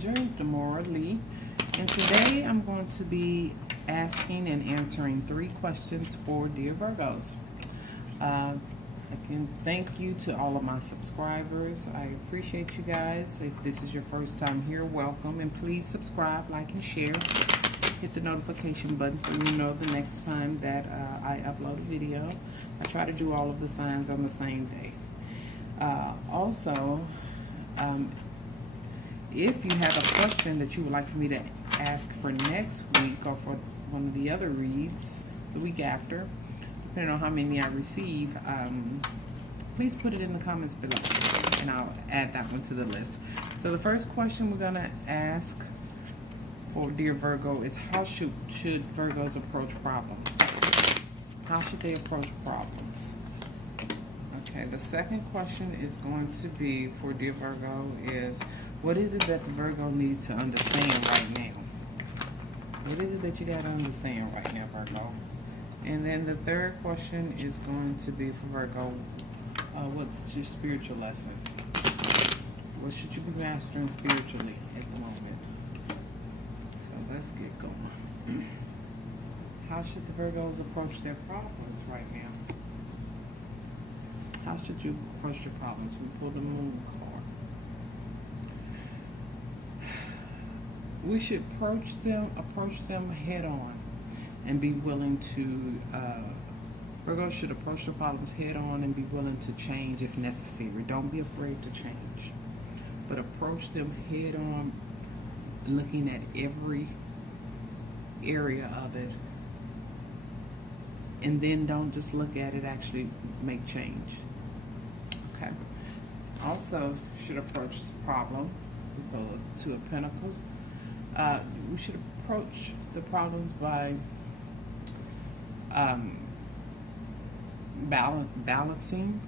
messenger, Demora Lee, and today I'm going to be asking and answering 3 questions for dear Virgos. Again, thank you to all of my subscribers. I appreciate you guys. If this is your first time here, welcome, and please subscribe, like, and share. Hit the notification button so you know the next time that I upload a video. I try to do all of the signs on the same day. Also, if you have a question that you would like for me to ask for next week or for one of the other reads the week after, depending on how many I receive, please put it in the comments below and I'll add that one to the list. So the first question we're going to ask for dear Virgo is, how should Virgos approach problems? How should they approach problems? Okay, the second question is going to be for dear Virgo is, what is it that the Virgo needs to understand right now? What is it that you got to understand right now, Virgo? And then the third question is going to be for Virgo, what's your spiritual lesson? What should you be mastering spiritually at the moment? So let's get going. How should the Virgos approach their problems right now? How should you approach your problems? We pull the Moon card. We should approach them head on and be willing to, Virgos should approach the problems head on and be willing to change if necessary. Don't be afraid to change, but approach them head on, looking at every area of it, and then don't just look at it, actually make change. Okay. Also should approach the problem, the Two of Pentacles. We should approach the problems by balancing,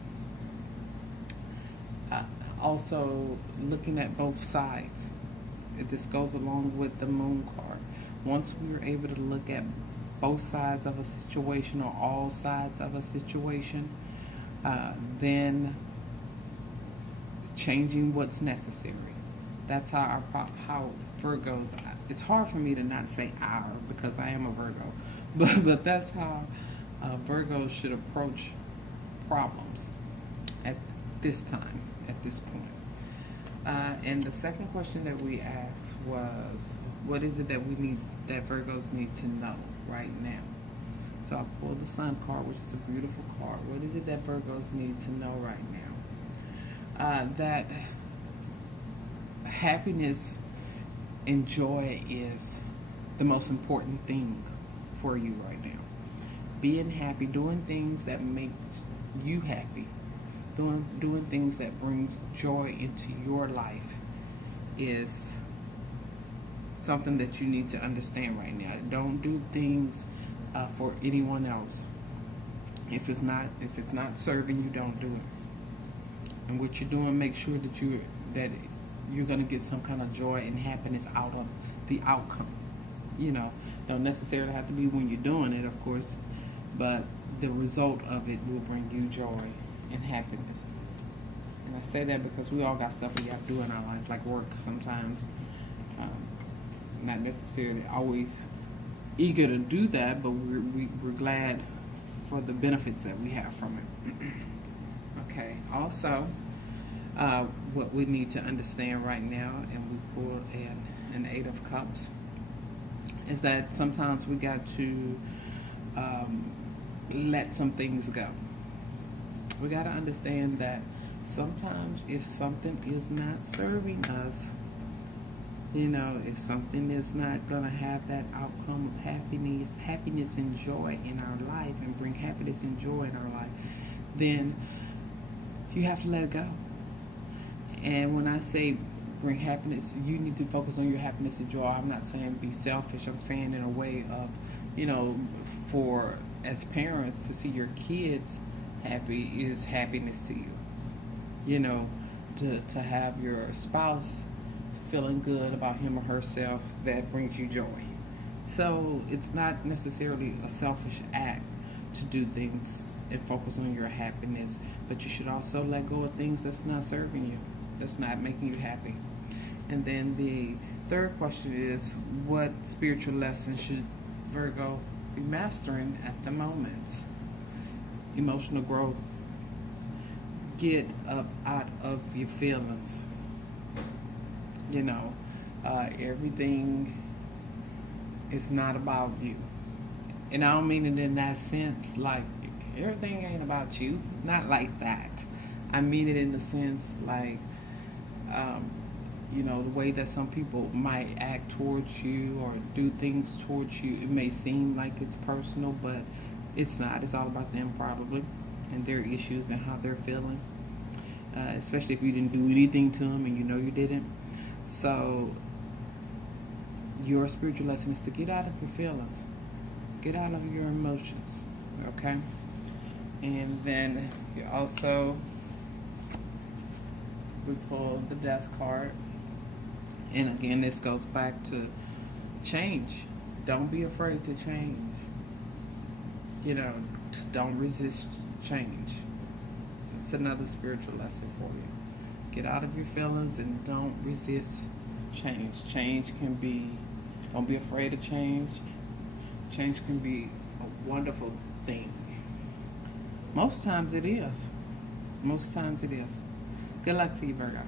also looking at both sides. This goes along with the Moon card. Once we are able to look at both sides of a situation or all sides of a situation, then changing what's necessary. That's how Virgos, it's hard for me to not say our because I am a Virgo, but that's how Virgos should approach problems at this time, at this point. And the second question that we asked was, what is it that that Virgos need to know right now? So I pulled the Sun card, which is a beautiful card. What is it that Virgos need to know right now? That happiness and joy is the most important thing for you right now. Being happy, doing things that make you happy, doing things that brings joy into your life is something that you need to understand right now. Don't do things for anyone else. If it's not serving you, don't do it. And what you're doing, make sure that you're going to get some kind of joy and happiness out of the outcome. Don't necessarily have to be when you're doing it, of course, but the result of it will bring you joy and happiness. And I say that because we all got stuff we have to do in our life, like work sometimes. Not necessarily always eager to do that, but we're glad for the benefits that we have from it. Okay, also, what we need to understand right now, and we pulled an 8 of Cups, is that sometimes we got to let some things go. We got to understand that sometimes if something is not serving us, if something is not going to have that outcome of happiness and joy in our life and bring happiness and joy in our life, then you have to let it go. And when I say bring happiness, you need to focus on your happiness and joy. I'm not saying be selfish. I'm saying in a way of, for as parents to see your kids happy is happiness to you. To have your spouse feeling good about him or herself, that brings you joy. So it's not necessarily a selfish act to do things and focus on your happiness, but you should also let go of things that's not serving you, that's not making you happy. And then the third question is, what spiritual lesson should Virgo be mastering at the moment? Emotional growth. Get up out of your feelings. You know, everything is not about you. And I don't mean it in that sense, like, everything ain't about you. Not like that. I mean it in the sense, like, you know, the way that some people might act towards you or do things towards you, it may seem like it's personal, but it's not. It's all about them, probably, and their issues and how they're feeling. Especially if you didn't do anything to them and you know you didn't. So your spiritual lesson is to get out of your feelings, get out of your emotions, okay? And then you also, we pull the Death card. And again, this goes back to change. Don't be afraid to change. You know, just don't resist change. It's another spiritual lesson for you. Get out of your feelings and don't resist change. Change can be, don't be afraid of change. Change can be a wonderful thing. Most times it is. Most times it is. Good luck to you, Virgo.